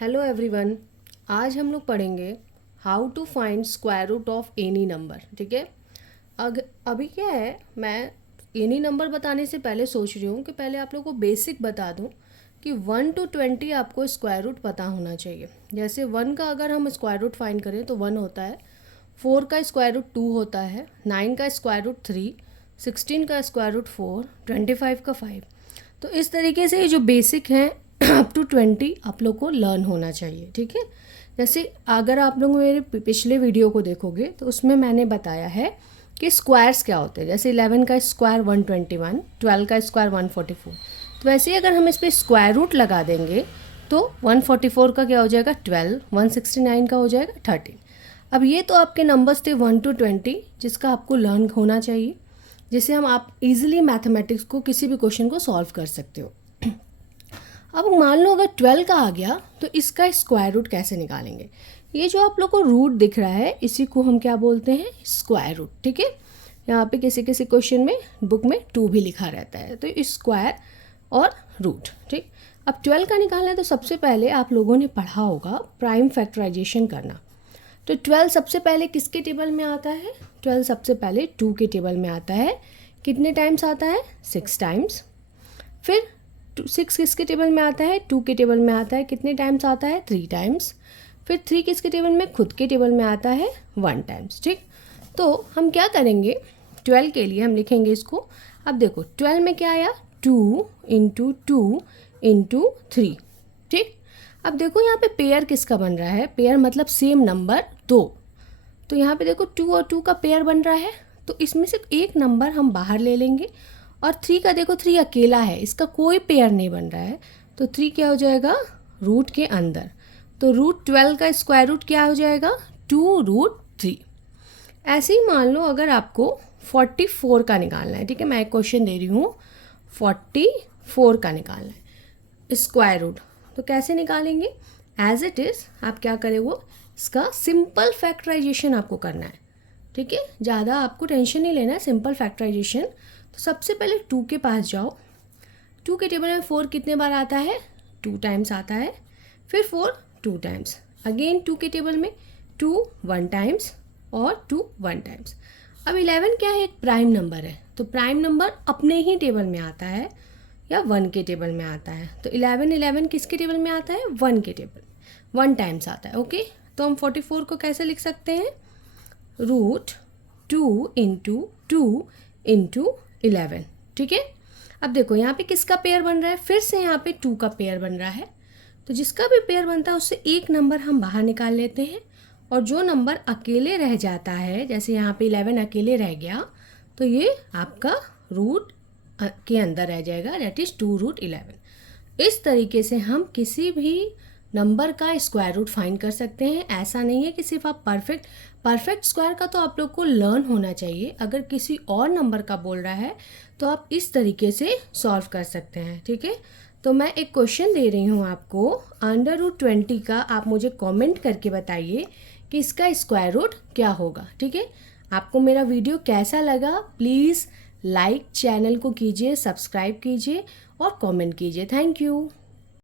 Hello everyone. आज हम लोग पढ़ेंगे how to find square root of any number. ठीक है। अभी क्या है, मैं एनी नंबर बताने से पहले सोच रही हूँ कि पहले आप लोगों को बेसिक बता दूँ कि 1 to 20 आपको स्क्वायर रूट पता होना चाहिए। जैसे 1 का अगर हम स्क्वायर रूट फाइंड करें तो 1 होता है, 4 का स्क्वायर रूट 2 होता है, 9 का स्क्वायर रूट 3, 16 का स्क्वायर रूट 4, 25 का 5। तो इस तरीके से जो बेसिक हैं अप टू 20 आप लोग को लर्न होना चाहिए। ठीक है। जैसे अगर आप लोग मेरे पिछले वीडियो को देखोगे तो उसमें मैंने बताया है कि स्क्वायर्स क्या होते हैं। जैसे 11 का स्क्वायर 121, 12 का स्क्वायर 144। तो वैसे ही अगर हम इस पर स्क्वायर रूट लगा देंगे तो 144 का क्या हो जाएगा 12, 169 का हो जाएगा 13। अब ये तो आपके नंबर्स थे 1 to 20 जिसका आपको लर्न होना चाहिए, जिससे हम आप इजीली मैथमेटिक्स को किसी भी क्वेश्चन को सॉल्व कर सकते हो। अब मान लो अगर 12 का आ गया तो इसका स्क्वायर रूट कैसे निकालेंगे। ये जो आप लोग को रूट दिख रहा है इसी को हम क्या बोलते हैं, स्क्वायर रूट। ठीक है। यहाँ पे किसी किसी क्वेश्चन में बुक में 2 भी लिखा रहता है, तो स्क्वायर और रूट। ठीक। अब 12 का निकालना है तो सबसे पहले आप लोगों ने पढ़ा होगा प्राइम फैक्टराइजेशन करना। तो 12 सबसे पहले किसके टेबल में आता है, 12 सबसे पहले 2 के टेबल में आता है। कितने टाइम्स आता है, 6 टाइम्स। फिर 6 किसके टेबल में आता है, 2 के टेबल में आता है। कितने टाइम्स आता है, 3 टाइम्स। फिर 3 किसके टेबल में, खुद के टेबल में आता है 1 टाइम्स। ठीक। तो हम क्या करेंगे, 12 के लिए हम लिखेंगे इसको। अब देखो 12 में क्या आया, 2 इंटू 2 इंटू 3। ठीक। अब देखो यहाँ पे पेयर किसका बन रहा है, पेयर मतलब सेम नंबर 2। तो यहाँ पे देखो 2 और 2 का पेयर बन रहा है, तो इसमें से एक नंबर हम बाहर ले लेंगे। और 3 का देखो 3 अकेला है, इसका कोई पेयर नहीं बन रहा है, तो 3 क्या हो जाएगा, रूट के अंदर। तो रूट 12 का स्क्वायर रूट क्या हो जाएगा, 2 रूट 3। ऐसे ही मान लो अगर आपको 44 का निकालना है। ठीक है, मैं एक क्वेश्चन दे रही हूँ, 44 का निकालना है स्क्वायर रूट। तो कैसे निकालेंगे, एज इट इज़ आप क्या करें, वो इसका सिंपल फैक्टराइजेशन आपको करना है। ठीक है, ज़्यादा आपको टेंशन नहीं लेना है, सिंपल फैक्टराइजेशन। तो सबसे पहले 2 के पास जाओ। 2 के टेबल में 4 कितने बार आता है, 2 टाइम्स आता है। फिर 4 2 टाइम्स, अगेन 2 के टेबल में 2 1 टाइम्स और 2 1 टाइम्स। अब 11 क्या है, एक प्राइम नंबर है, तो प्राइम नंबर अपने ही टेबल में आता है या 1 के टेबल में आता है। तो 11 किसके टेबल में आता है, 1 के टेबल, 1 टाइम्स आता है। ओके, तो हम 44 को कैसे लिख सकते हैं, रूट 2 इंटू 2 इंटू 11। ठीक है। अब देखो यहाँ पे किसका पेयर बन रहा है, फिर से यहाँ पे 2 का पेयर बन रहा है। तो जिसका भी पेयर बनता है उससे एक नंबर हम बाहर निकाल लेते हैं, और जो नंबर अकेले रह जाता है, जैसे यहाँ पे 11 अकेले रह गया, तो ये आपका रूट के अंदर रह जाएगा, दैट इज़ 2 रूट 11। इस तरीके से हम किसी भी नंबर का स्क्वायर रूट फाइंड कर सकते हैं। ऐसा नहीं है कि सिर्फ आप परफेक्ट स्क्वायर का तो आप लोग को लर्न होना चाहिए। अगर किसी और नंबर का बोल रहा है तो आप इस तरीके से सॉल्व कर सकते हैं। ठीक है। तो मैं एक क्वेश्चन दे रही हूँ आपको, अंडर रूट 20 का आप मुझे कमेंट करके बताइए कि इसका स्क्वायर रूट क्या होगा। ठीक है। आपको मेरा वीडियो कैसा लगा, प्लीज़ लाइक चैनल को कीजिए, सब्सक्राइब कीजिए और कमेंट कीजिए। Thank you.